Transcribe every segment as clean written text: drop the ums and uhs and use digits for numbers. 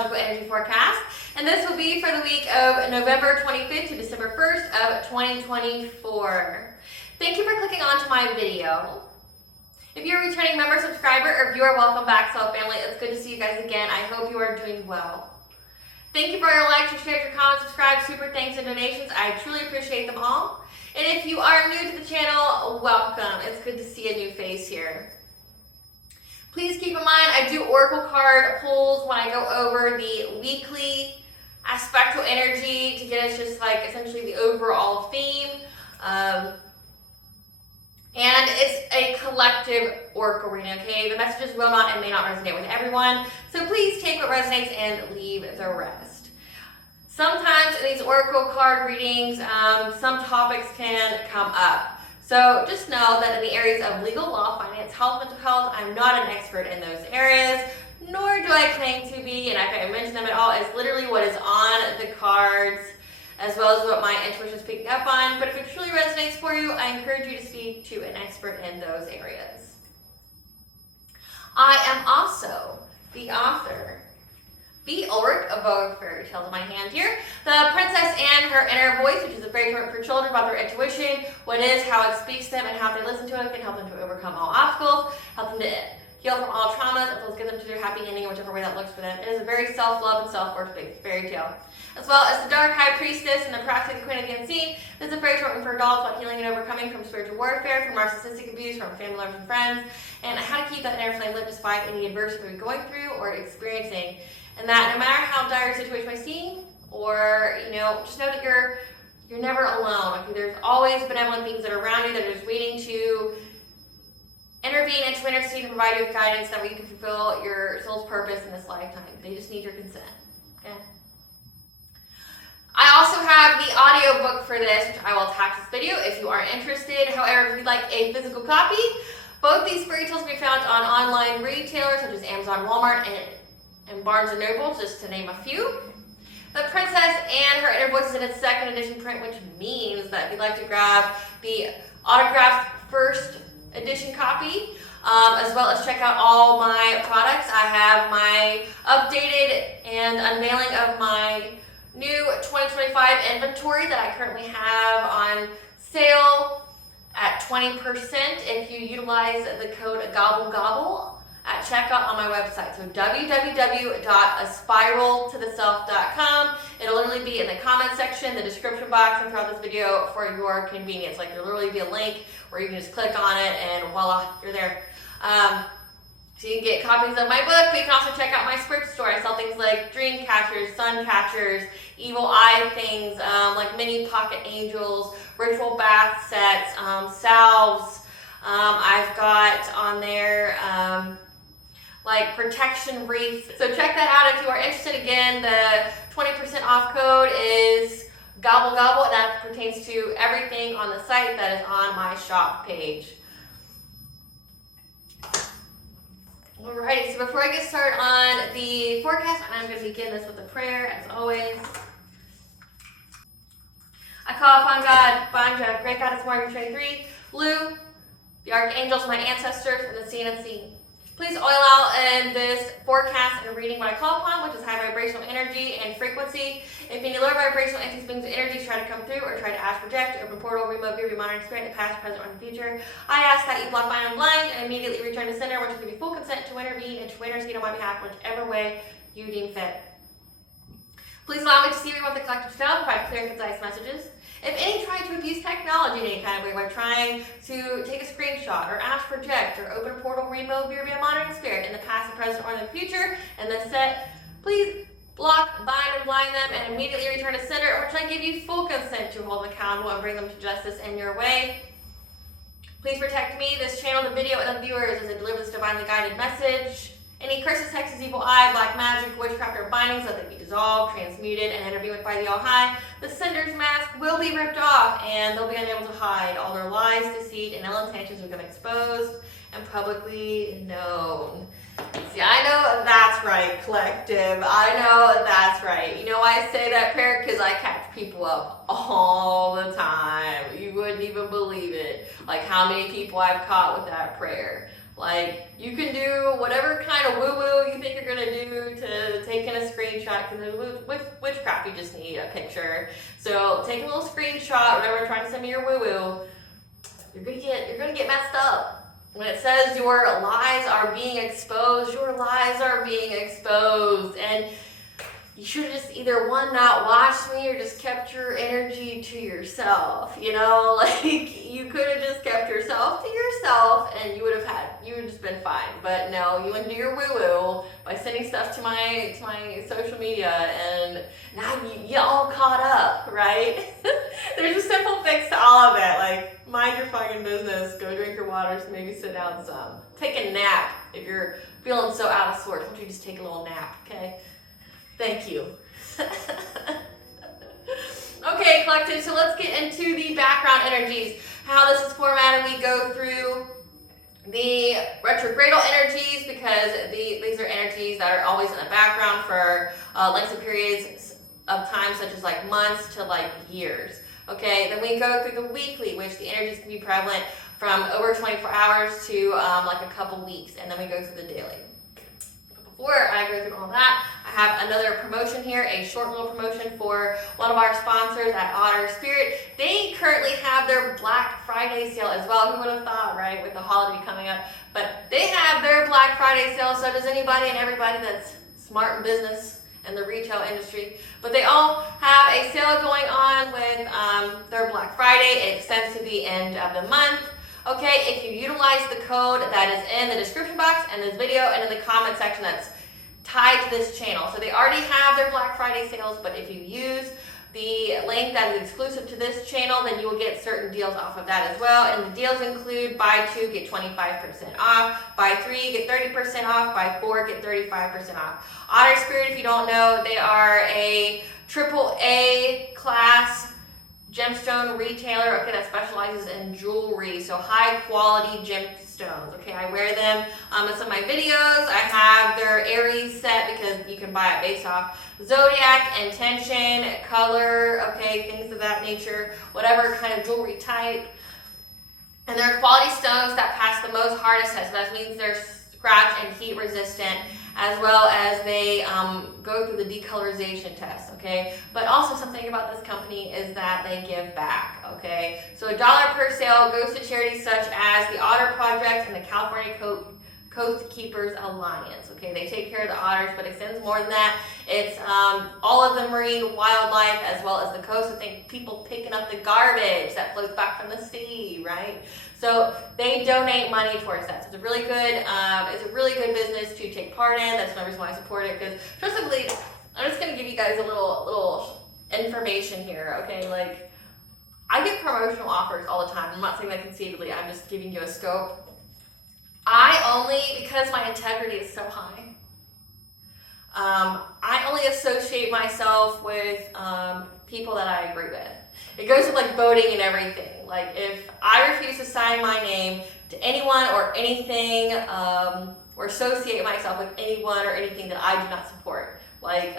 astrological energy forecast, and this will be for the week of November 25th to December 1st of 2024. Thank you for clicking onto my video. If you're a returning member, subscriber, or viewer, welcome back, Self Family. It's good to see you guys again. I hope you are doing well. Thank you for your likes, your shares, your comments, subscribe, super thanks, and donations. I truly appreciate them all. And if you are new to the channel, welcome. It's good to see a new face here. Please keep in mind, I do oracle card pulls when I go over the weekly aspectal energy to get us just like essentially the overall theme. And it's a collective oracle reading, okay? The messages will not and may not resonate with everyone, so please take what resonates and leave the rest. Sometimes in these oracle card readings, some topics can come up. So just know that in the areas of legal, law, finance, health, mental health, I'm not an expert in those areas, nor do I claim to be, and if I mention them at all, it's literally what is on the cards, as well as what my intuition is picking up on. But if it truly resonates for you, I encourage you to speak to an expert in those areas. I am also the author, the Ulrich of Vogue Fairy Tales in my hand here. The Princess and Her Inner Voice, which is a fairy tale for children about their intuition, what is, how it speaks to them, and how they listen to it can help them to overcome all obstacles, help them to heal from all traumas, as well as get them to their happy ending in whichever way that looks for them. It is a very self-love and self-worth based fairy tale. As well as the Dark High Priestess and the Proxy, the Queen of the Unseen. This is a fairy tale for adults about healing and overcoming from spiritual warfare, from narcissistic abuse, from family members and friends, and how to keep that inner flame lit despite any adversity we're going through or experiencing. And that no matter how dire a situation may seem, or just know that you're never alone. Okay, there's always benevolent beings that are around you that are just waiting to intervene and to intercede and provide you with guidance that way you can fulfill your soul's purpose in this lifetime. They just need your consent. Okay. I also have the audio book for this, which I will attach this video if you are interested. However, if you'd like a physical copy, both these fairy tales can be found on online retailers such as Amazon, Walmart, and Barnes & Noble, just to name a few. The Princess and Her Inner Voice is in its second edition print, which means that if you'd like to grab the autographed first edition copy, as well as check out all my products. I have my updated and unveiling of my new 2025 inventory that I currently have on sale at 20% if you utilize the code GOBBLEGOBBLE at checkout on my website. So www.aspiraltotheself.com. It'll literally be in the comment section, the description box, and throughout this video for your convenience. Like there'll literally be a link where you can just click on it and voila, you're there. So you can get copies of my book, but you can also check out my spiritual store. I sell things like dream catchers, sun catchers, evil eye things, like mini pocket angels, ritual bath sets, salves. I've got on there like protection wreaths. So check that out if you are interested. Again, the 20% off code is Gobble Gobble, and that pertains to everything on the site that is on my shop page. Alrighty, so before I get started on the forecast, I'm going to begin this with a prayer, as always. I call upon God, Banja, Great God, it's Margaret 23, Lou, the archangels, my ancestors, and the seen and unseen. Please oil out in this forecast and reading what I call upon, which is high vibrational energy and frequency. If any lower vibrational entities, beings, and energies try to come through or try to ask, project, open portal, remove, be monitoring spirit, the past, present, or the future, I ask that you block, bind, and blind, and immediately return to sender, which will give you full consent to intervene and to intercede on my behalf, whichever way you deem fit. Please allow me to see what the collective shall provide clear and concise messages. If any try to abuse technology in any kind of way by trying to take a screenshot or ask, project, or open a portal, remove, be a monitoring spirit in the past, the present, or the future, and then set, please block, bind, and blind them, and immediately return to sender, which I give you full consent to hold them accountable and bring them to justice in your way. Please protect me, this channel, the video, and the viewers as I deliver this divinely guided message. Any curses, hexes, evil eye, black magic, witchcraft, or bindings, let them be dissolved, transmuted, and interviewed by the All-High. The sender's mask will be ripped off, and they'll be unable to hide. All their lies, deceit, and ill intentions will become exposed and publicly known. See, I know that's right, collective. I know that's right. You know why I say that prayer? Because I catch people up all the time. You wouldn't even believe it. Like how many people I've caught with that prayer. Like, you can do whatever kind of woo-woo you think you're going to do to take in a screenshot right? Because with witchcraft, you just need a picture. So take a little screenshot, whatever, trying to send me your woo-woo. You're gonna get messed up. When it says your lies are being exposed, your lies are being exposed. And you should have just either one, not watched me, or just kept your energy to yourself. You know, like you could have just kept yourself to yourself and you would have just been fine. But no, you went to your woo-woo by sending stuff to my social media, and now you all caught up, right? There's a simple fix to all of it. Like, mind your fucking business, go drink your waters, maybe sit down some. Take a nap if you're feeling so out of sorts. Why don't you just take a little nap, okay? Thank you. Okay, collective, so let's get into the background energies. How this is formatted, we go through the retrogradal energies because these are energies that are always in the background for lengths of periods of time, such as like months to like years. Okay, then we go through the weekly, which the energies can be prevalent from over 24 hours to like a couple weeks, and then we go through the daily. Before I go through all that, I have another promotion here, a short little promotion for one of our sponsors at Otter Spirit. They currently have their Black Friday sale as well. Who would have thought, right, with the holiday coming up? But they have their Black Friday sale, so does anybody and everybody that's smart in business and the retail industry. But they all have a sale going on with their Black Friday. It extends to the end of the month. Okay, if you utilize the code that is in the description box and this video and in the comment section that's tied to this channel. So they already have their Black Friday sales, but if you use the link that is exclusive to this channel, then you will get certain deals off of that as well. And the deals include buy 2, get 25% off, buy 3, get 30% off, buy 4, get 35% off. Otter Spirit, if you don't know, they are a AAA class gemstone retailer, okay, that specializes in jewelry, so high quality gemstones. Okay, I wear them in some of my videos. I have their Aries set because you can buy it based off zodiac, intention, color, okay, things of that nature, whatever kind of jewelry type. And they're quality stones that pass the most hardest test. So that means they're scratch and heat resistant, as well as they go through the decolorization test, okay? But also something about this company is that they give back, okay? So $1 per sale goes to charities such as the Otter Project and the California Coast Keepers Alliance, okay? They take care of the otters, but it extends more than that. It's all of the marine wildlife as well as the coast. I think people picking up the garbage that floats back from the sea, right? So they donate money towards that. So it's a really good business to take part in. That's one reason why I support it. Because trustably, I'm just gonna give you guys a little information here, okay? Like, I get promotional offers all the time. I'm not saying that conceivably. I'm just giving you a scope. Because my integrity is so high, I only associate myself with people that I agree with. It goes with like voting and everything. Like, if I refuse to sign my name to anyone or anything, or associate myself with anyone or anything that I do not support, like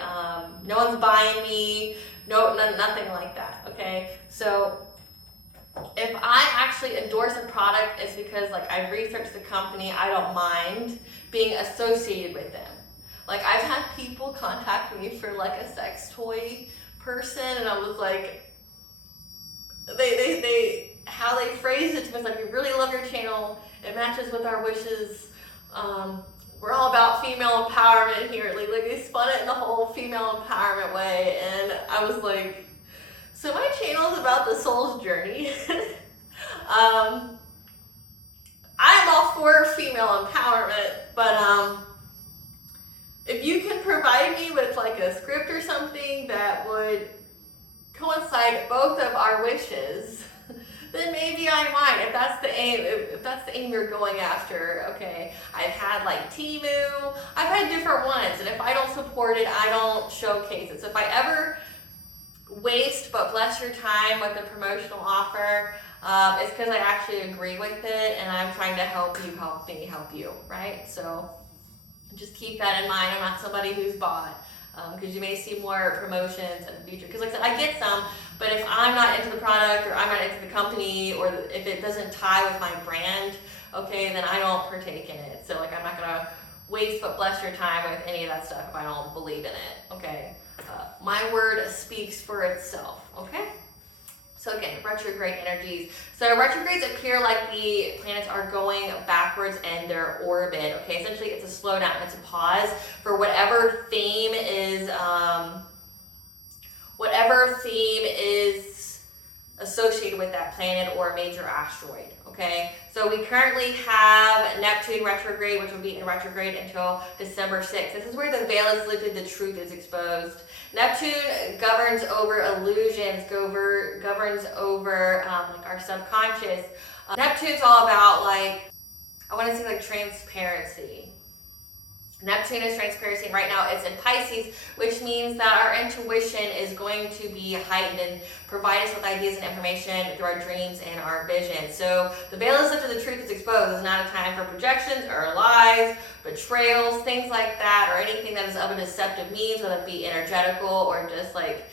no one's buying me, nothing like that. Okay, so if I actually endorse a product, it's because like I've researched the company. I don't mind being associated with them. Like, I've had people contact me for like a sex toy person, and I was like, how they phrased it to me is like, we really love your channel. It matches with our wishes. We're all about female empowerment here. Like they spun it in the whole female empowerment way, and I was like, so my channel is about the soul's journey. I'm all for female empowerment, but if you can provide me with like a script or something that would coincide both of our wishes, then maybe I might, if that's the aim you're going after. Okay, I've had like Temu, I've had different ones, and if I don't support it, I don't showcase it. So if I ever waste but bless your time with a promotional offer, it's because I actually agree with it and I'm trying to help you help me help you, right? So just keep that in mind. I'm not somebody who's bought, because you may see more promotions in the future. Because like I said, I get some, but if I'm not into the product or I'm not into the company, or if it doesn't tie with my brand, okay, then I don't partake in it. So like, I'm not gonna waste but bless your time with any of that stuff if I don't believe in it, okay? My word speaks for itself, okay? So again, retrograde energies. So retrogrades appear like the planets are going backwards in their orbit, okay? Essentially, it's a slowdown, it's a pause for whatever theme is associated with that planet or a major asteroid, okay? So we currently have Neptune retrograde, which will be in retrograde until December 6th. This is where the veil is lifted, the truth is exposed. Neptune governs over illusions, governs over like our subconscious. Neptune's all about like, I want to say like transparency. Neptune is transparency, and right now it's in Pisces, which means that our intuition is going to be heightened and provide us with ideas and information through our dreams and our vision. So the veil is lifted, the truth is exposed. It's not a time for projections or lies, betrayals, things like that, or anything that is of a deceptive means, whether it be energetical or just like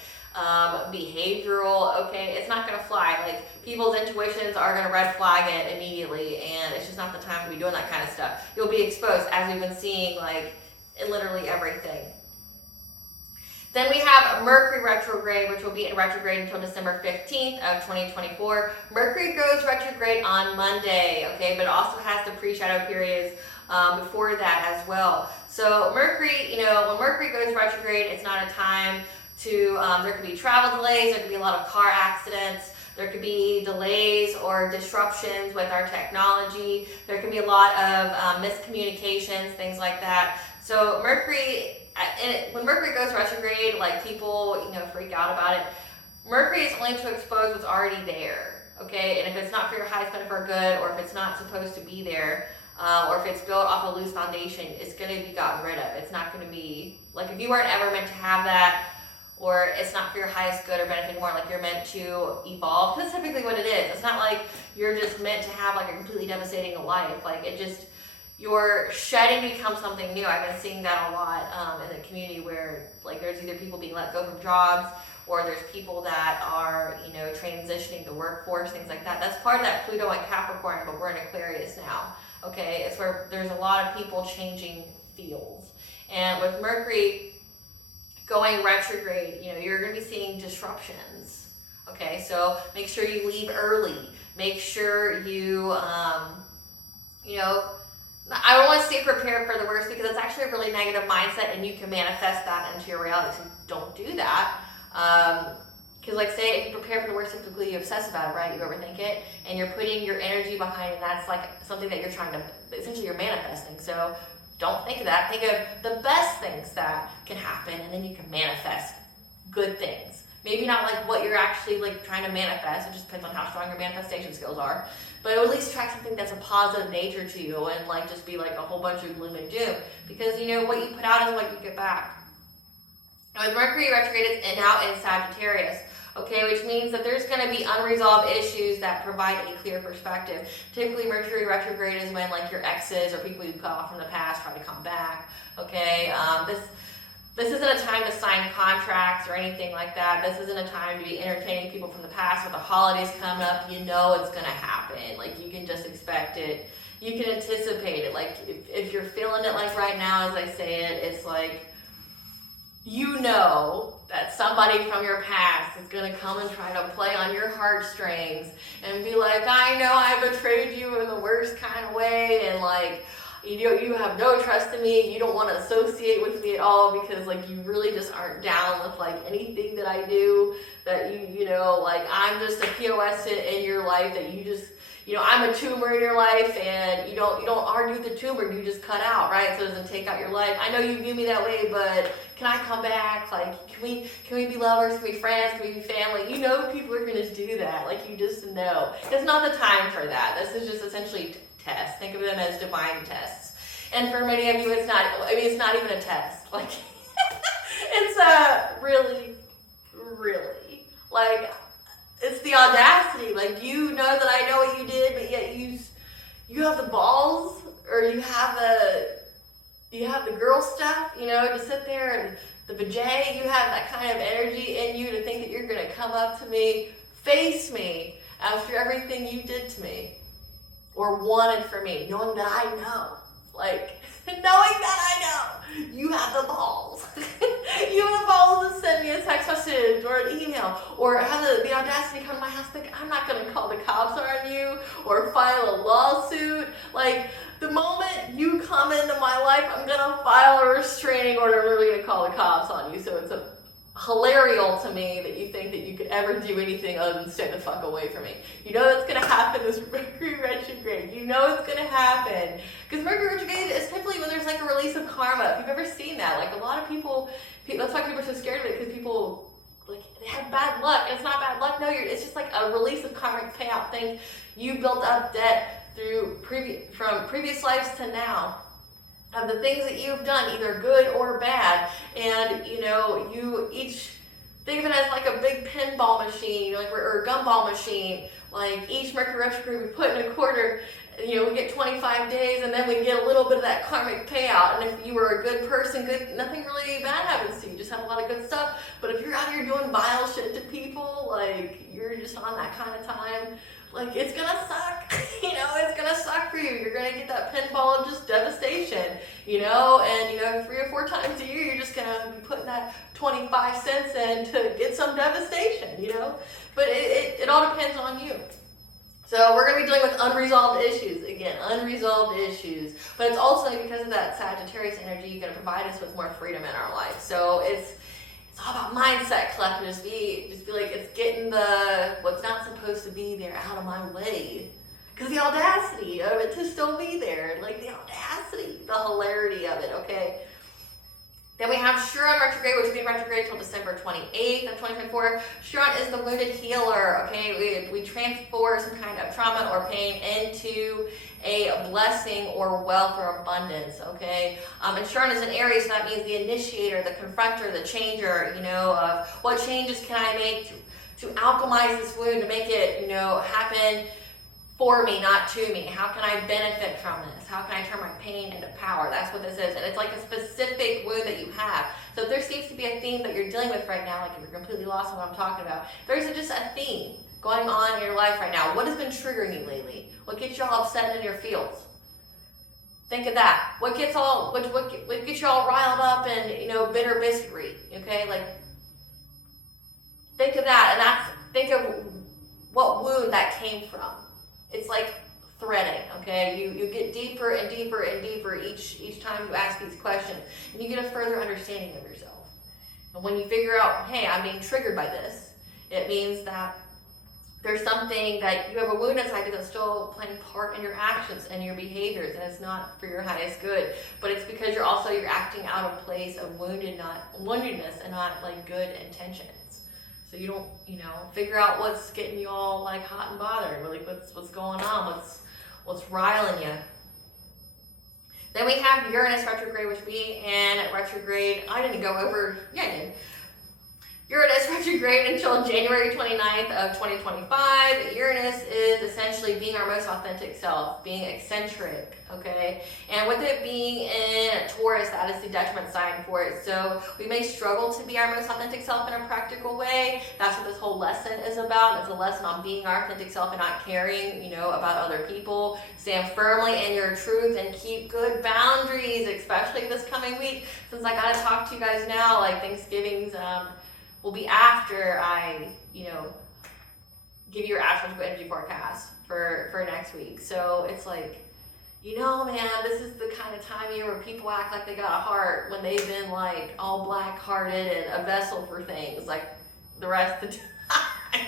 behavioral, okay? It's not gonna fly. Like, people's intuitions are gonna red flag it immediately, and it's just not the time to be doing that kind of stuff. You'll be exposed, as we've been seeing, like, in literally everything. Then we have Mercury retrograde, which will be in retrograde until December 15th of 2024. Mercury goes retrograde on Monday, okay? But it also has the pre-shadow periods before that as well. So Mercury, you know, when Mercury goes retrograde, it's not a time to, there could be travel delays, there could be a lot of car accidents, there could be delays or disruptions with our technology, there could be a lot of miscommunications, things like that. So Mercury, when Mercury goes retrograde, like people, you know, freak out about it. Mercury is only to expose what's already there, okay? And if it's not for your highest benefit or good, or if it's not supposed to be there, or if it's built off a loose foundation, it's going to be gotten rid of. It's not going to be, like if you weren't ever meant to have that, or it's not for your highest good or benefit anymore, like you're meant to evolve. That's typically what it is. It's not like you're just meant to have like a completely devastating life. Like it just, your shedding becomes something new. I've been seeing that a lot in the community where like there's either people being let go from jobs, or there's people that are, you know, transitioning the workforce, things like that. That's part of that Pluto and Capricorn, but we're in Aquarius now, okay? It's where there's a lot of people changing fields. And with Mercury going retrograde, you know, you're going to be seeing disruptions, okay? So make sure you leave early. Make sure you, you know, I don't want to say prepare for the worst, because it's actually a really negative mindset and you can manifest that into your reality. So don't do that. Because like say, if you prepare for the worst, typically you obsess about it, right? You overthink it and you're putting your energy behind it. That's like something that you're trying to, essentially you're manifesting. So don't think of that. Think of the best things that can happen, and then you can manifest good things. Maybe not like what you're actually like trying to manifest. It just depends on how strong your manifestation skills are. But at least try something that's a positive nature to you, and like just be like a whole bunch of gloom and doom. Because you know what you put out is what you get back. And with Mercury retrograde is now in Sagittarius, okay, which means that there's going to be unresolved issues that provide a clear perspective. Typically, Mercury retrograde is when like your exes or people you cut off from the past try to come back, okay? This isn't a time to sign contracts or anything like that. This isn't a time to be entertaining people from the past. With the holidays coming up, you know it's going to happen. Like, you can just expect it. You can anticipate it. Like, if you're feeling it like right now, as I say it, it's like, you know that somebody from your past is going to come and try to play on your heartstrings and be like, I know I betrayed you in the worst kind of way, and like, you have no trust in me, you don't want to associate with me at all, because like you really just aren't down with like anything that I do, that you know, like I'm just a POS in your life, that you just, you know, I'm a tumor in your life, and you don't argue the tumor, you just cut out, right? So it doesn't take out your life. I know you view me that way, but can I come back? Like, can we be lovers? Can we be friends? Can we be family? You know people are gonna do that. Like, you just know. It's not the time for that. This is just essentially tests. Think of them as divine tests. And for many of you, it's not, I mean, it's not even a test. Like, it's really, like, it's the audacity. Like, you know that I know what you did, but yet you have the balls, or you have the girl stuff, you know, to sit there and the vajay, you have that kind of energy in you to think that you're going to come up to me, face me after everything you did to me or wanted for me, knowing that I know. Like, knowing that I'm gonna file a restraining order, I'm literally gonna call the cops on you. So it's hilarious to me that you think that you could ever do anything other than stay the fuck away from me. You know that's gonna happen this Mercury retrograde. You know it's gonna happen. Because Mercury retrograde is typically when there's like a release of karma. If you've ever seen that, like a lot of people, that's why people are so scared of it, because people, like, they have bad luck. And it's not bad luck, no, it's just like a release of karmic payout. Think you built up debt through from previous lives to now, of the things that you've done, either good or bad. And you know, you each think of it as like a big pinball machine, like, or a gumball machine. Like each Mercury retrograde we put in a quarter, you know, we get 25 days, and then we get a little bit of that karmic payout. And if you were a good person, nothing really bad happens to you. You just have a lot of good stuff. But if you're out here doing vile shit to people, like, you're just on that kind of time, like, it's gonna suck. You know, it's gonna suck for you. You're gonna get that pinball of just devastation, you know, and, you know, 3 or 4 times a year, you're just gonna be putting that 25 cents in to get some devastation, you know. But it all depends on you. So we're going to be dealing with unresolved issues. Again, unresolved issues. But it's also because of that Sagittarius energy going to provide us with more freedom in our life. So it's all about mindset, collective. Just be like, it's getting what's not supposed to be there out of my way. Because the audacity of it to still be there. Like the audacity, the hilarity of it, okay? Then we have Chiron retrograde, which will be retrograde until December 28th of 2024. Chiron is the wounded healer, okay? We transfer some kind of trauma or pain into a blessing or wealth or abundance, okay? And Chiron is an Aries, so that means the initiator, the confronter, the changer, you know, what changes can I make to alchemize this wound, to make it, you know, happen for me, not to me. How can I benefit from this? How can I turn my pain into power? That's what this is. And it's like a specific wound that you have. So if there seems to be a theme that you're dealing with right now, like if you're completely lost on what I'm talking about, there's just a theme going on in your life right now. What has been triggering you lately? What gets you all upset in your feels? Think of that. What gets you all riled up and, you know, bitter biscuitery? Okay, like, think of that, and think of what wound that came from. It's like threading, okay? You get deeper and deeper and deeper each time you ask these questions, and you get a further understanding of yourself. And when you figure out, hey, I'm being triggered by this, it means that there's something that you have a wound inside you that's still playing part in your actions and your behaviors, and it's not for your highest good, but it's because you're acting out of place of woundedness and not like good intentions. So you don't, you know, figure out what's getting you all like hot and bothered, or like what's going on, what's riling you. Then we have Uranus retrograde, which we in retrograde. I didn't go over. Yeah, I did. Uranus retrograde until January 29th of 2025. Uranus is essentially being our most authentic self, being eccentric, okay? And with it being in Taurus, that is the detriment sign for it. So we may struggle to be our most authentic self in a practical way. That's what this whole lesson is about. It's a lesson on being our authentic self and not caring, you know, about other people. Stand firmly in your truth and keep good boundaries, especially this coming week. Since I gotta talk to you guys now, like Thanksgiving's, will be after I, you know, give you your astrological energy forecast for next week. So it's like, you know, man, this is the kind of time of year where people act like they got a heart when they've been like all black-hearted and a vessel for things like the rest of the time.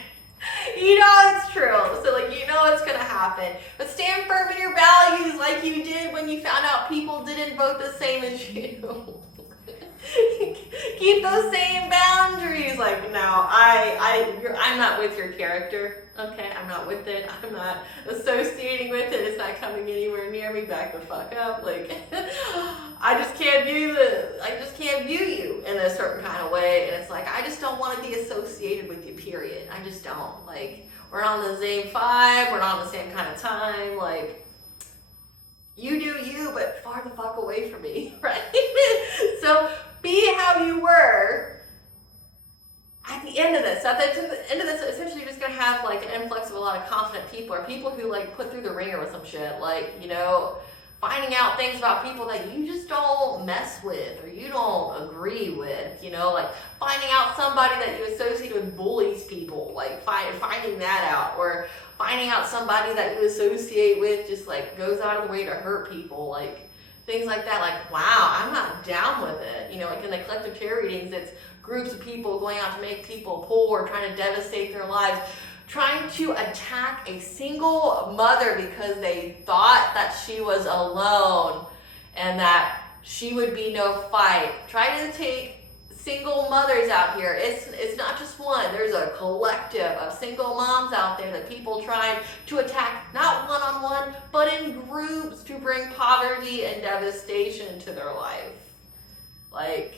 You know it's true. So like, you know it's gonna happen. But stand firm in your values like you did when you found out people didn't vote the same as you. Keep those same boundaries. Like, no, I'm not with your character. Okay, I'm not with it. I'm not associating with it. It's not coming anywhere near me. Back the fuck up. Like, I just can't view you in a certain kind of way. And it's like, I just don't want to be associated with you. Period. I just don't. Like, we're not on the same vibe. We're not on the same kind of time. Like, you do you, but far the fuck away from me, right? So be how you were at the end of this. So at the end of this, essentially you're just gonna have like an influx of a lot of confident people, or people who like put through the ringer with some shit, like, you know, finding out things about people that you just don't mess with or you don't agree with, you know, like finding out somebody that you associate with bullies people, like finding that out, or finding out somebody that you associate with just like goes out of the way to hurt people, like things like that. Like, wow, I'm not down with it. You know, like in the collective tarot readings, it's groups of people going out to make people poor, trying to devastate their lives, trying to attack a single mother because they thought that she was alone and that she would be no fight. Trying to take single mothers out here. It's not just one. There's a collective of single moms out there that people trying to attack, not one-on-one, but in groups to bring poverty and devastation to their life. Like,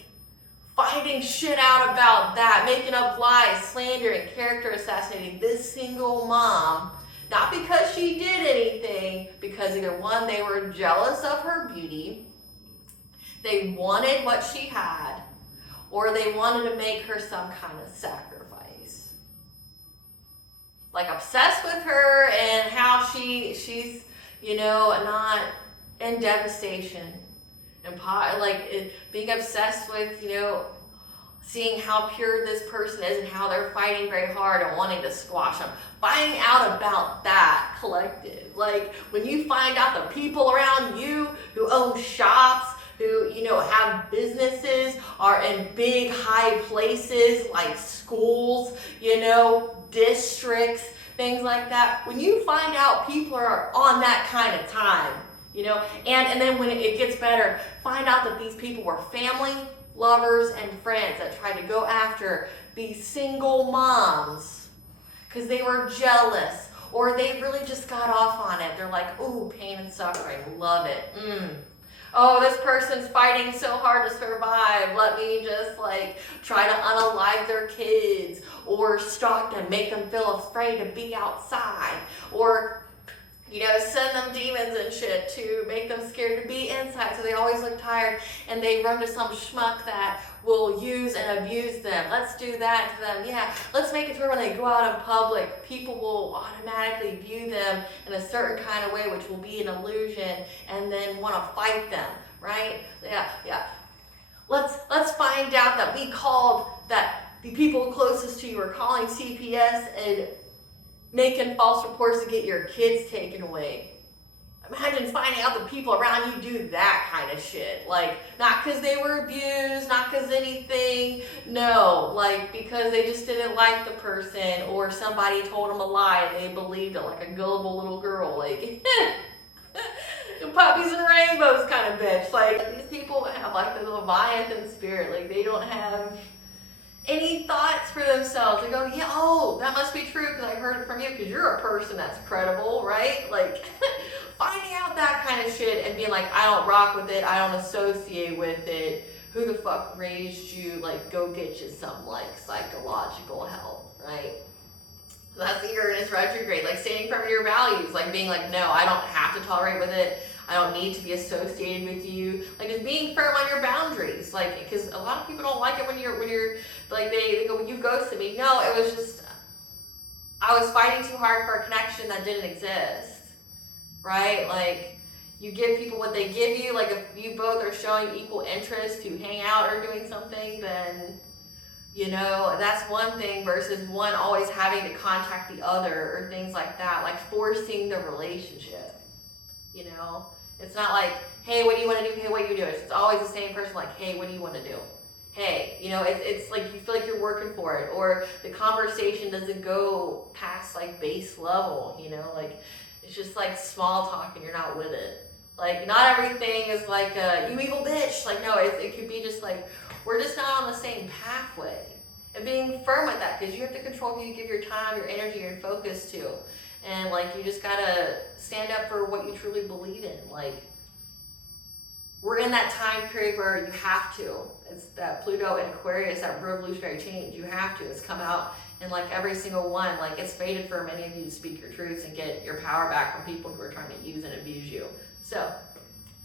finding shit out about that, making up lies, slandering, character assassinating this single mom, not because she did anything, because either one, they were jealous of her beauty, they wanted what she had, or they wanted to make her some kind of sacrifice. Like, obsessed with her and how she's, you know, not in devastation. And being obsessed with, you know, seeing how pure this person is and how they're fighting very hard and wanting to squash them. Finding out about that collective. Like, when you find out the people around you who own shops, who, you know, have businesses, are in big high places like schools, you know, districts, things like that. When you find out people are on that kind of time, you know, and then when it gets better, find out that these people were family, lovers, and friends that tried to go after these single moms because they were jealous or they really just got off on it. They're like, ooh, pain and suffering, love it. Oh, this person's fighting so hard to survive. Let me just like try to unalive their kids or stalk them, make them feel afraid to be outside, or, you know, send them demons and shit to make them scared to be inside. So they always look tired and they run to some schmuck that will use and abuse them. Let's do that to them. Yeah, let's make it to where when they go out in public, people will automatically view them in a certain kind of way, which will be an illusion, and then want to fight them, right? Yeah. Let's find out that the people closest to you are calling CPS and making false reports to get your kids taken away. Imagine finding out the people around you do that kind of shit. Like, not because they were abused, not because anything, no, like because they just didn't like the person or somebody told them a lie and they believed it, like a gullible little girl, like puppies and rainbows kind of bitch. Like, these people have like the Leviathan spirit, like they don't have any thoughts for themselves. They go, yeah, oh, that must be true because I heard it from you because you're a person that's credible, right? Like, finding out that kind of shit and being like, I don't rock with it, I don't associate with it. Who the fuck raised you? Like, go get you some, like, psychological help, right? That's the Uranus retrograde, like standing firm in your values, like being like, no, I don't have to tolerate with it. I don't need to be associated with you. Like, just being firm on your boundaries. Like, because a lot of people don't like it when you're like, they go, you ghosted me. No, it was just, I was fighting too hard for a connection that didn't exist, right? Like, you give people what they give you. Like, if you both are showing equal interest to hang out or doing something, then, you know, that's one thing versus one always having to contact the other or things like that. Like, forcing the relationship, you know? It's not like, hey, what do you want to do? Hey, what do you do? It's always the same person, like, hey, what do you want to do? Hey, you know, it's like you feel like you're working for it, or the conversation doesn't go past like base level, you know, like it's just like small talk and you're not with it. Like, not everything is like you evil bitch. Like, no, it could be just like, we're just not on the same pathway. And being firm with that, because you have to control who you give your time, your energy, your focus to. And like, you just gotta stand up for what you truly believe in. Like, we're in that time period where you have to. It's that Pluto and Aquarius, that revolutionary change. You have to. It's come out in like every single one. Like, it's fated for many of you to speak your truths and get your power back from people who are trying to use and abuse you. So,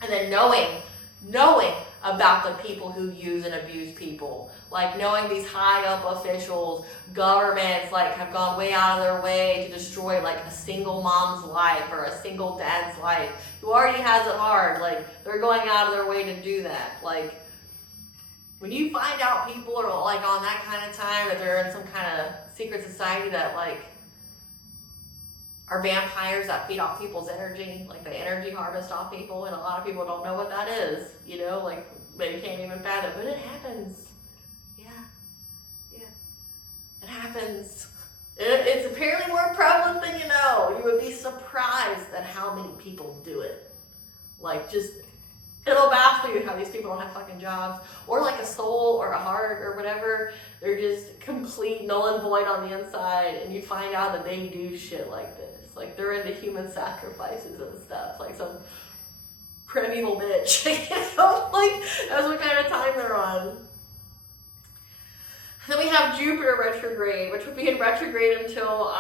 and then knowing about the people who use and abuse people. Like, knowing these high up officials, governments, like, have gone way out of their way to destroy like a single mom's life or a single dad's life who already has it hard. Like, they're going out of their way to do that. Like, when you find out people are like on that kind of time, that they're in some kind of secret society that like are vampires that feed off people's energy, like they energy harvest off people, and a lot of people don't know what that is, you know, like they can't even fathom, but it happens. Yeah, it happens. It's apparently more prevalent than you know. You would be surprised at how many people do it. Like, just, it'll baffle you how these people don't have fucking jobs, or like a soul or a heart or whatever. They're just complete null and void on the inside, and you find out that they do shit like this. Like, they're into human sacrifices and stuff, like some primeval bitch. You know, like, that's what kind of time they're on. Then we have Jupiter retrograde, which would be in retrograde until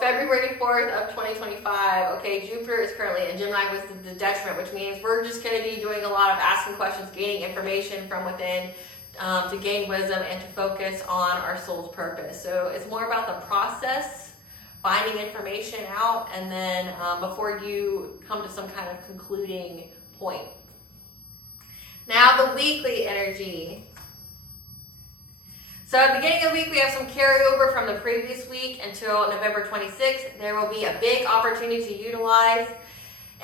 February 4th of 2025. Okay, Jupiter is currently in Gemini with the detriment, which means we're just going to be doing a lot of asking questions, gaining information from within to gain wisdom and to focus on our soul's purpose. So it's more about the process, finding information out, and then before you come to some kind of concluding point. Now the weekly energy. So at the beginning of the week, we have some carryover from the previous week until November 26th. There will be a big opportunity to utilize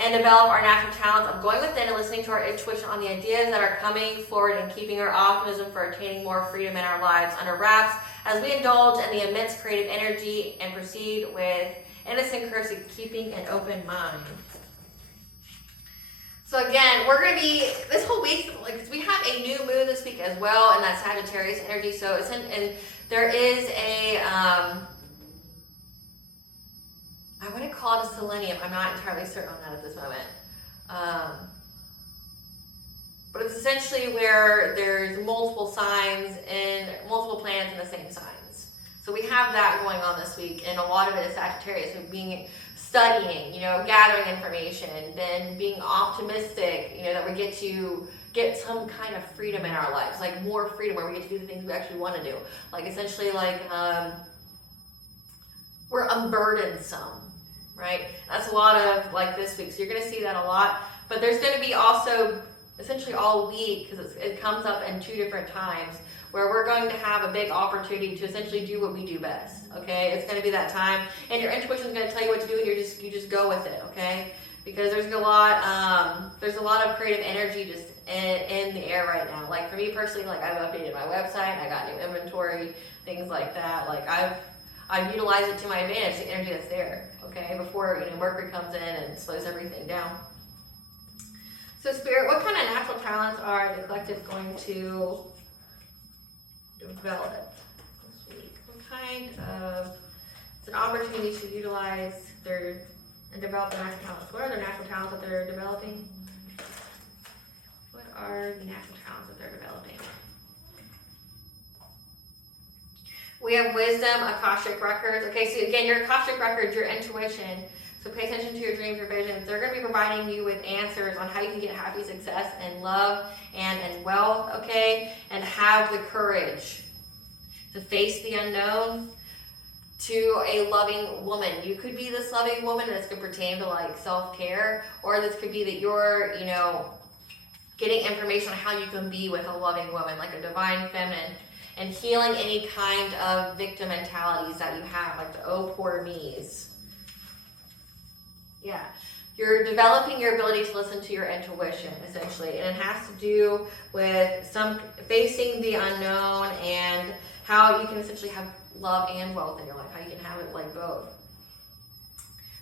and develop our natural talents of going within and listening to our intuition on the ideas that are coming forward and keeping our optimism for attaining more freedom in our lives under wraps as we indulge in the immense creative energy and proceed with innocent courtesy, keeping an open mind. So again, we're going to be, this whole week, like, we have a new moon this week as well, and that's Sagittarius energy. So it's in, and there is a, I wouldn't call it a selenium. I'm not entirely certain on that at this moment. But it's essentially where there's multiple signs and multiple planets in the same signs. So we have that going on this week, and a lot of it is Sagittarius, so studying, you know, gathering information, then being optimistic, you know, that we get to get some kind of freedom in our lives, like more freedom where we get to do the things we actually want to do. Like, essentially, like, we're unburdensome, right? That's a lot of, like, this week. So you're going to see that a lot. But there's going to be also, essentially all week, because it comes up in two different times, where we're going to have a big opportunity to essentially do what we do best, okay? It's going to be that time, and your intuition is going to tell you what to do, and you just go with it, okay? Because there's a lot of creative energy just in the air right now. Like, for me personally, like, I've updated my website, I got new inventory, things like that. Like, I've utilized it to my advantage, the energy that's there, okay? Before, you know, Mercury comes in and slows everything down. So, Spirit, what kind of natural talents are the collective going to develop this week? What kind of, it's an opportunity to utilize and develop their natural talents. What are their natural talents that they're developing? What are the natural talents that they're developing? We have wisdom, Akashic records. Okay, so again, your Akashic records, your intuition. So pay attention to your dreams, your visions. They're going to be providing you with answers on how you can get happy, success, and love, and wealth, okay? And have the courage to face the unknown to a loving woman. You could be this loving woman that's going to pertain to, like, self-care, or this could be that you're, you know, getting information on how you can be with a loving woman, like a divine feminine, and healing any kind of victim mentalities that you have, like the oh poor me's. Yeah, you're developing your ability to listen to your intuition, essentially, and it has to do with facing the unknown and how you can essentially have love and wealth in your life, how you can have it like both.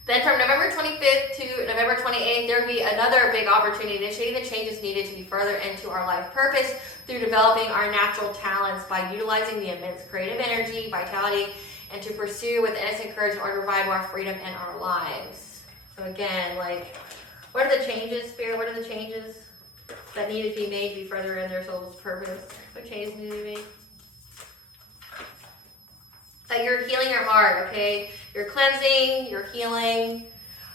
Then from November 25th to November 28th, there will be another big opportunity to initiate the changes needed to be further into our life purpose through developing our natural talents by utilizing the immense creative energy, vitality, and to pursue with innocent courage in order to provide more freedom in our lives. So again, like, what are the changes, Spirit? What are the changes that need to be made to be further in their soul's purpose? What changes need to be made? That you're healing your heart, okay? You're cleansing, you're healing.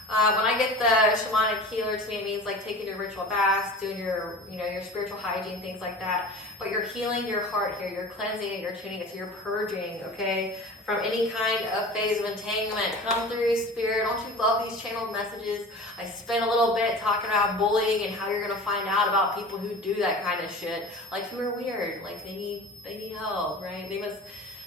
When I get the shamanic healer, to me it means like taking your ritual baths, doing your, you know, your spiritual hygiene, things like that. But you're healing your heart here. You're cleansing it, you're tuning it, so you're purging, okay, from any kind of phase of entanglement. Come through, Spirit. Don't you love these channeled messages? I spent a little bit talking about bullying and how you're gonna find out about people who do that kind of shit, like who are weird, like they need help, right?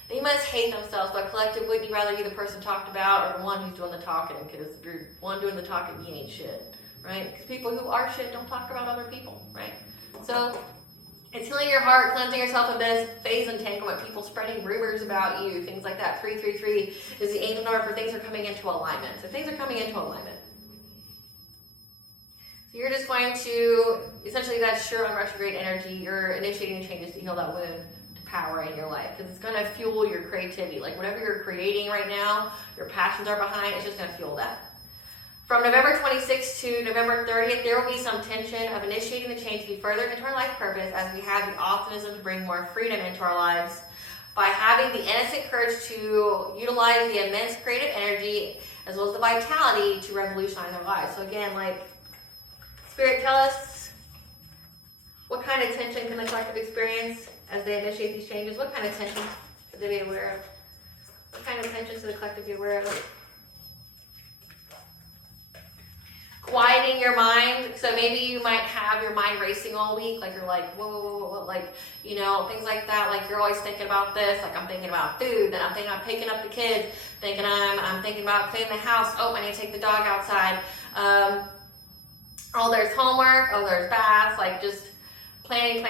They must hate themselves, but collective, wouldn't you rather be the person talked about or the one who's doing the talking? Because if you're one doing the talking, you ain't shit, right? Because people who are shit don't talk about other people, right? So it's healing your heart, cleansing yourself of this phase entanglement, people spreading rumors about you, things like that. 333 is the angel number for things are coming into alignment. So things are coming into alignment. So you're just going to, essentially that's sure on retrograde energy, you're initiating changes to heal that wound to power in your life. Because it's going to fuel your creativity. Like whatever you're creating right now, your passions are behind, it's just going to fuel that. From November 26th to November 30th, there will be some tension of initiating the change to be further into our life purpose as we have the optimism to bring more freedom into our lives by having the innocent courage to utilize the immense creative energy as well as the vitality to revolutionize our lives. So again, like, Spirit, tell us what kind of tension can the collective experience as they initiate these changes? What kind of tension should they be aware of? What kind of tension should the collective be aware of? Quieting your mind. So maybe you might have your mind racing all week. Like you're like, whoa, like, you know, things like that. Like you're always thinking about this. Like I'm thinking about food. Then I'm thinking about picking up the kids. I'm thinking about cleaning the house. Oh, I need to take the dog outside. Oh, there's homework. Oh, there's baths. Like just planning.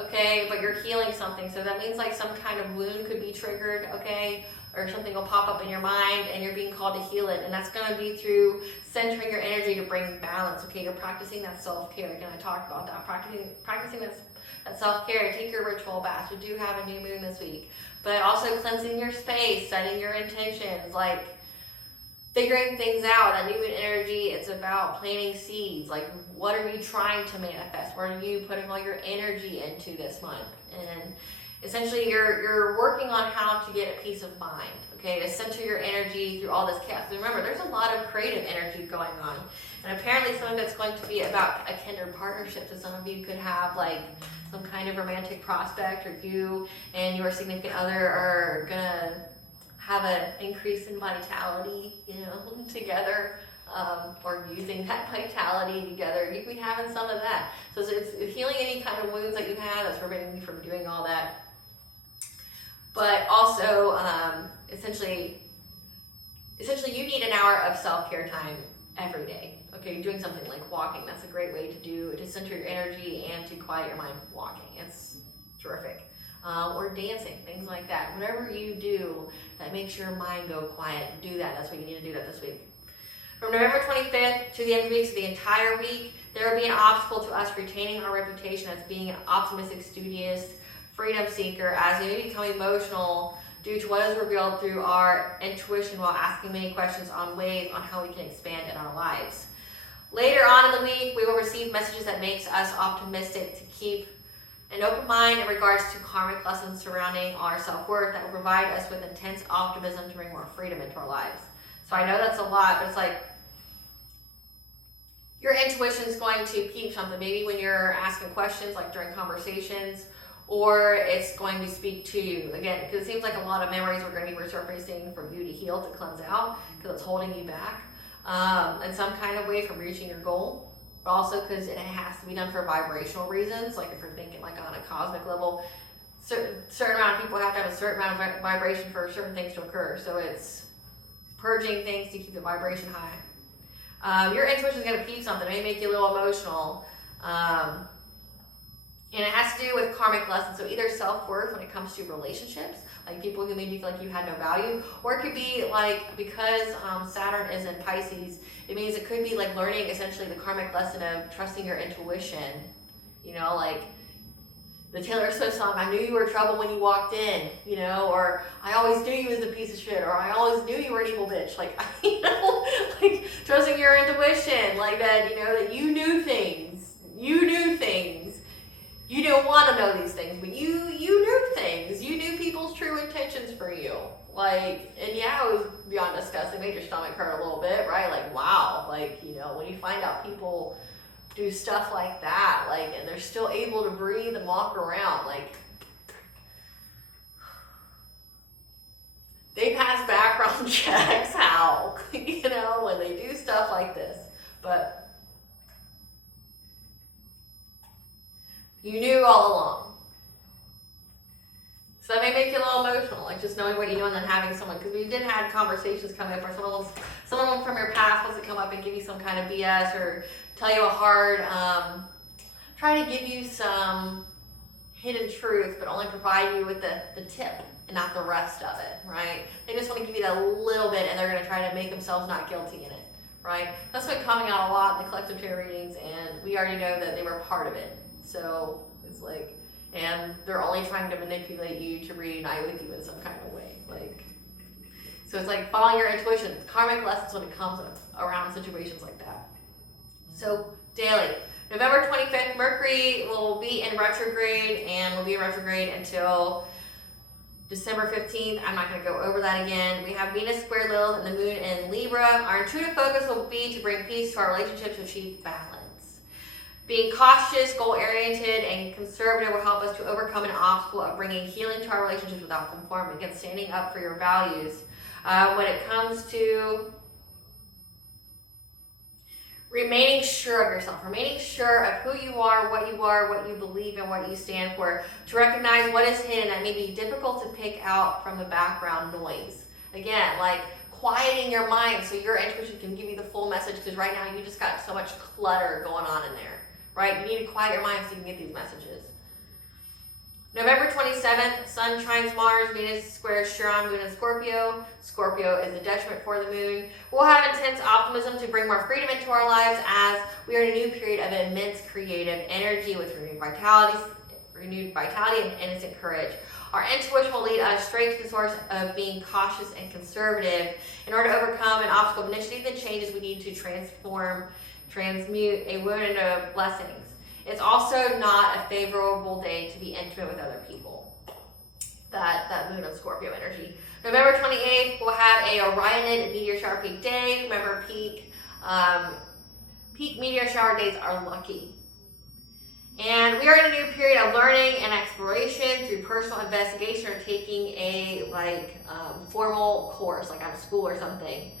Okay, but you're healing something. So that means like some kind of wound could be triggered. Okay. Or something will pop up in your mind and you're being called to heal it. And that's going to be through centering your energy to bring balance. Okay, you're practicing that self-care. Again, I talked about that. Practicing that self-care. Take your ritual bath. You do have a new moon this week. But also cleansing your space, setting your intentions, like figuring things out. That new moon energy, it's about planting seeds. Like what are you trying to manifest? What are you putting all your energy into this month? And essentially, you're working on how to get a peace of mind, okay, to center your energy through all this chaos. Remember, there's a lot of creative energy going on, and apparently some of it's going to be about a kindred partnership. So some of you could have like some kind of romantic prospect, or you and your significant other are gonna have an increase in vitality, you know, together. Or using that vitality together. You could be having some of that. So it's healing any kind of wounds that you have that's preventing you from doing all that. But also, essentially you need an hour of self-care time every day. Okay, doing something like walking, that's a great way to center your energy and to quiet your mind. Walking, it's terrific. Or dancing, things like that. Whatever you do that makes your mind go quiet, do that. That's what you need to do that this week. From November 25th to the end of the week, so the entire week, there will be an obstacle to us retaining our reputation as being an optimistic, studious, freedom seeker, as we may become emotional due to what is revealed through our intuition while asking many questions on ways on how we can expand in our lives. Later on in the week, we will receive messages that makes us optimistic to keep an open mind in regards to karmic lessons surrounding our self-worth that will provide us with intense optimism to bring more freedom into our lives. So I know that's a lot, but it's like your intuition is going to peep something. Maybe when you're asking questions, like during conversations, or it's going to speak to you. Again, because it seems like a lot of memories are going to be resurfacing for you to heal, to cleanse out, because it's holding you back in some kind of way from reaching your goal. But also because it has to be done for vibrational reasons. Like if you're thinking like on a cosmic level, certain amount of people have to have a certain amount of vibration for certain things to occur. So it's purging things to keep the vibration high. Your intuition is going to peep something. It may make you a little emotional. And it has to do with karmic lessons. So either self-worth when it comes to relationships, like people who made you feel like you had no value, or it could be like, because Saturn is in Pisces, it means it could be like learning essentially the karmic lesson of trusting your intuition. You know, like the Taylor Swift song, I knew you were trouble when you walked in, you know, or I always knew you was a piece of shit, or I always knew you were an evil bitch. Like, you know, like trusting your intuition, like that, you know, that you knew things. You didn't want to know these things, but you knew things. You knew people's true intentions for you. Like, and yeah, it was beyond disgusting. It made your stomach hurt a little bit, right? Like, wow. Like, you know, when you find out people do stuff like that, like, and they're still able to breathe and walk around, like, they pass background checks, how, you know, when they do stuff like this. But you knew all along. So that may make you a little emotional, like just knowing what you know and then having someone, because we did have conversations come up where someone from your past wants to come up and give you some kind of BS or tell you a hard, try to give you some hidden truth, but only provide you with the tip and not the rest of it, right? They just want to give you that little bit and they're going to try to make themselves not guilty in it, right? That's been coming out a lot in the collective tarot readings, and we already know that they were part of it. So it's like, and they're only trying to manipulate you to reunite with you in some kind of way. Like, so it's like following your intuition, karmic lessons when it comes around situations like that. So daily. November 25th, Mercury will be in retrograde and will be in retrograde until December 15th. I'm not going to go over that again. We have Venus square Lilith and the moon in Libra. Our intuitive focus will be to bring peace to our relationships to achieve balance. Being cautious, goal-oriented, and conservative will help us to overcome an obstacle of bringing healing to our relationships without conforming and standing up for your values. When it comes to remaining sure of yourself, remaining sure of who you are, what you believe in, what you stand for, to recognize what is hidden that may be difficult to pick out from the background noise. Again, like quieting your mind so your intuition can give you the full message, because right now you just got so much clutter going on in there, right? You need to quiet your mind so you can get these messages. November 27th, Sun trines Mars, Venus squares Chiron, Moon in Scorpio. Scorpio is a detriment for the Moon. We'll have intense optimism to bring more freedom into our lives as we are in a new period of immense creative energy with renewed vitality and innocent courage. Our intuition will lead us straight to the source of being cautious and conservative. In order to overcome an obstacle of initiative and changes, we need to transmute a wound into blessings. It's also not a favorable day to be intimate with other people. That Moon of Scorpio energy. November 28th, we'll have a Orionid meteor shower peak day. Remember, peak meteor shower days are lucky. And we are in a new period of learning and exploration through personal investigation or taking a formal course, like out of school or something.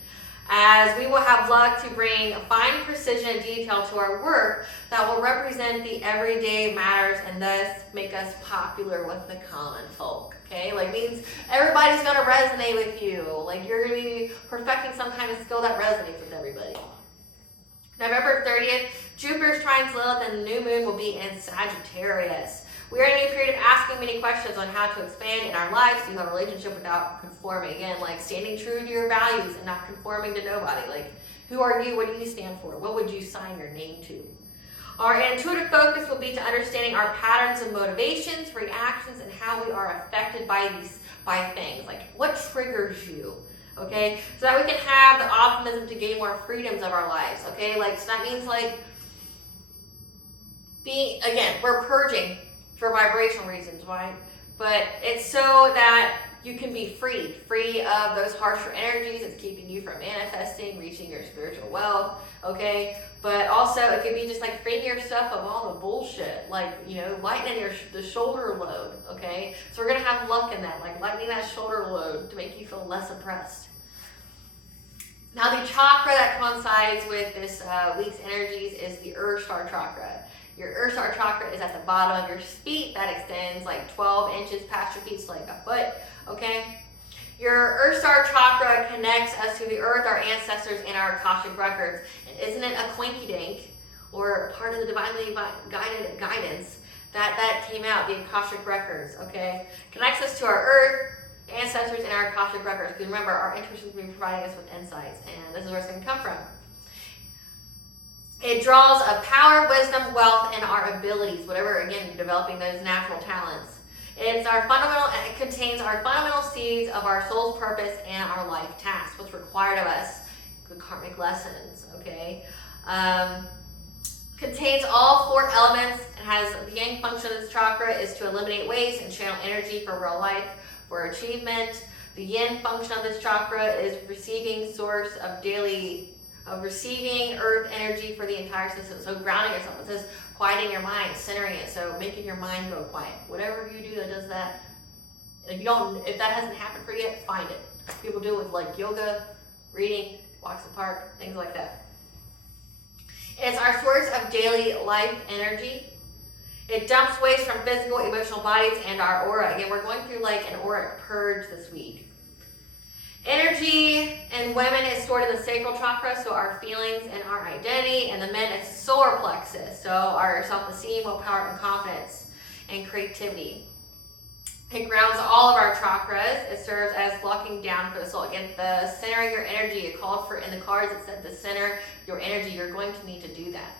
As we will have luck to bring fine precision and detail to our work that will represent the everyday matters and thus make us popular with the common folk. Okay, like means everybody's gonna resonate with you. Like you're gonna be perfecting some kind of skill that resonates with everybody. November 30th, Jupiter's trines Lilith and the new moon will be in Sagittarius. We are in a new period of asking many questions on how to expand in our lives to have a relationship without conforming. Again, like standing true to your values and not conforming to nobody. Like, who are you? What do you stand for? What would you sign your name to? Our intuitive focus will be to understanding our patterns of motivations, reactions, and how we are affected by things. Like, what triggers you? Okay, so that we can have the optimism to gain more freedoms of our lives. Okay, like, so that means like we're purging for vibrational reasons, right? But it's so that you can be free of those harsher energies. It's keeping you from manifesting, reaching your spiritual wealth, okay? But also it could be just like freeing yourself of all the bullshit, like, you know, lightening the shoulder load, okay? So we're gonna have luck in that, like lightening that shoulder load to make you feel less oppressed. Now the chakra that coincides with this week's energies is the Earth Star chakra. Your Earth Star chakra is at the bottom of your feet. That extends like 12 inches past your feet, so like a foot, okay? Your Earth Star chakra connects us to the earth, our ancestors, and our Akashic records. And isn't it a quinky dink, or part of the divinely guided guidance that came out, the Akashic records, okay? Connects us to our earth, ancestors, and our Akashic records. Because remember, our intuition is going to be providing us with insights, and this is where it's going to come from. It draws of power, wisdom, wealth, and our abilities, whatever, again, developing those natural talents. It contains our fundamental seeds of our soul's purpose and our life tasks, what's required of us, the karmic lessons, okay? Contains all four elements. It has the yang function of this chakra is to eliminate waste and channel energy for real life, for achievement. The yin function of this chakra is receiving earth energy for the entire system. So grounding yourself. It says quieting your mind, centering it. So making your mind go quiet. Whatever you do that does that. And if that hasn't happened for you yet, find it. People do it with like yoga, reading, walks in the park, things like that. It's our source of daily life energy. It dumps waste from physical, emotional bodies and our aura. Again, we're going through like an auric purge this week. Energy in women is stored in the sacral chakra, so our feelings and our identity. And the men, it's solar plexus, so our self-esteem, willpower, and confidence, and creativity. It grounds all of our chakras. It serves as locking down for the soul. Again, the centering your energy, it called for in the cards, it said to center your energy. You're going to need to do that.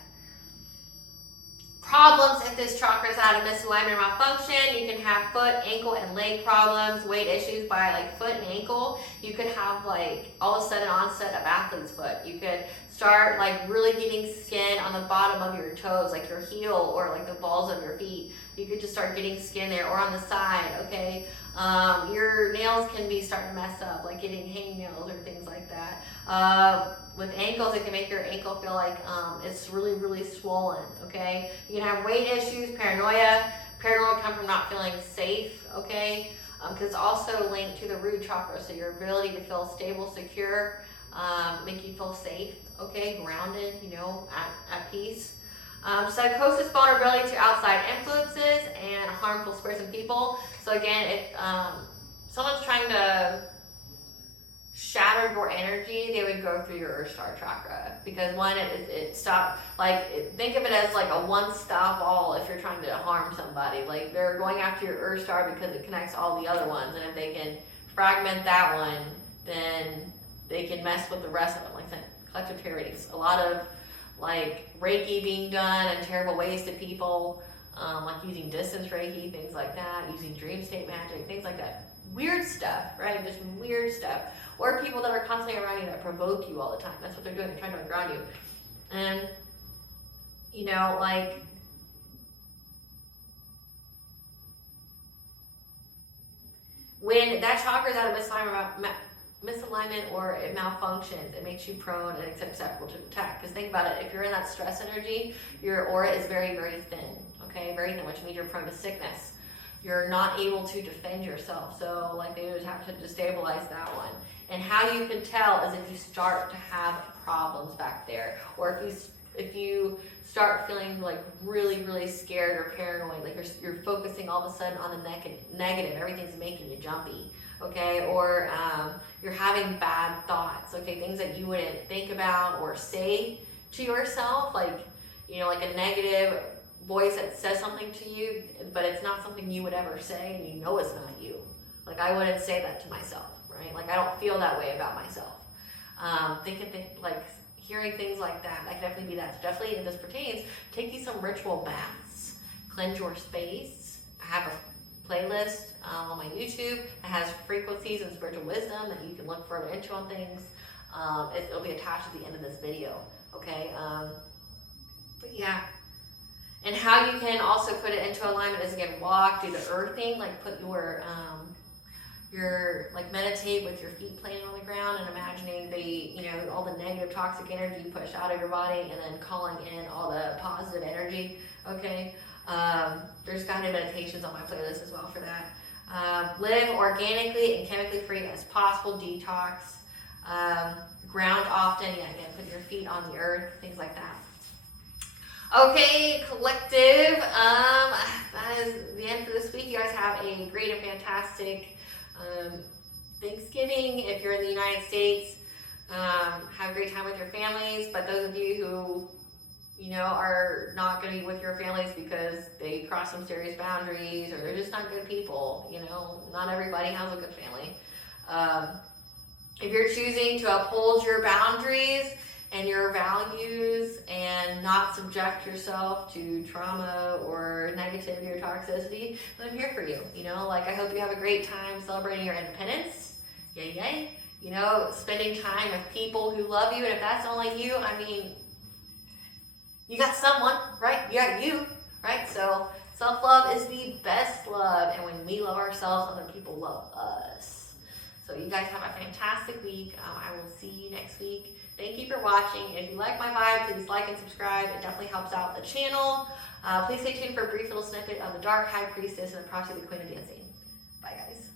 Problems if this chakra is out of misalignment or malfunction. You can have foot, ankle, and leg problems, weight issues by like foot and ankle. You could have like all of a sudden onset of athlete's foot. You could start like really getting skin on the bottom of your toes, like your heel or like the balls of your feet. You could just start getting skin there or on the side, okay? Your nails can be starting to mess up, like getting hangnails or things like that. With ankles, it can make your ankle feel like it's really, really swollen, okay? You can have weight issues, paranoia. Paranoia come from not feeling safe, okay? Because it's also linked to the root chakra, so your ability to feel stable, secure, make you feel safe, okay? Grounded, you know, at peace. Psychosis, vulnerability to outside influences, and harmful spirits and people. So again, if someone's trying to shatter your energy, they would go through your Earth Star chakra, because one, it stops, like, think of it as like a one-stop all if you're trying to harm somebody. Like, they're going after your Earth Star because it connects all the other ones, and if they can fragment that one, then they can mess with the rest of them. Like collective charities, a lot of like Reiki being done in terrible ways to people, like using distance Reiki, things like that, using dream state magic, things like that. Weird stuff, right? Just weird stuff. Or people that are constantly around you that provoke you all the time. That's what they're doing. They're trying to ground you. And, you know, like, when that chakra is out of misalignment or it malfunctions, it makes you prone and susceptible to attack. Because think about it, if you're in that stress energy, your aura is very, very thin, okay? Very thin, which means you're prone to sickness. You're not able to defend yourself. So like they would have to destabilize that one. And how you can tell is if you start to have problems back there, or if you start feeling like really, really scared or paranoid, like you're focusing all of a sudden on the negative, everything's making you jumpy, okay? Or you're having bad thoughts, okay? Things that you wouldn't think about or say to yourself, like, you know, like a negative voice that says something to you, but it's not something you would ever say, and you know it's not you. Like, I wouldn't say that to myself, right? Like, I don't feel that way about myself. Like, hearing things like that, that could definitely be that. So definitely, if this pertains, take you some ritual baths, cleanse your space. I have a playlist on my YouTube that has frequencies and spiritual wisdom that you can look further into on things. It'll be attached at the end of this video, okay? But yeah. And how you can also put it into alignment is, again, walk, do the earthing, like put your like meditate with your feet planted on the ground and imagining all the negative toxic energy you push out of your body, and then calling in all the positive energy, okay? There's guided meditations on my playlist as well for that. Live organically and chemically free as possible, detox, ground often, yeah, again, put your feet on the earth, things like that. Okay, collective, that is the end for this week. You guys have a great and fantastic Thanksgiving. If you're in the United States, have a great time with your families. But those of you who, are not going to be with your families because they cross some serious boundaries or they're just not good people, not everybody has a good family. If you're choosing to uphold your boundaries and your values and not subject yourself to trauma or negativity or toxicity, then I'm here for you. I hope you have a great time celebrating your independence. Yay, yay. Spending time with people who love you. And if that's only you, you got someone, right? You got you, right? So self-love is the best love. And when we love ourselves, other people love us. So you guys have a fantastic week. I will see you next week. Thank you for watching. If you like my vibe, please like and subscribe. It definitely helps out the channel. Please stay tuned for a brief little snippet of the Dark High Priestess and the Proxy the Queen of Dancing. Bye, guys.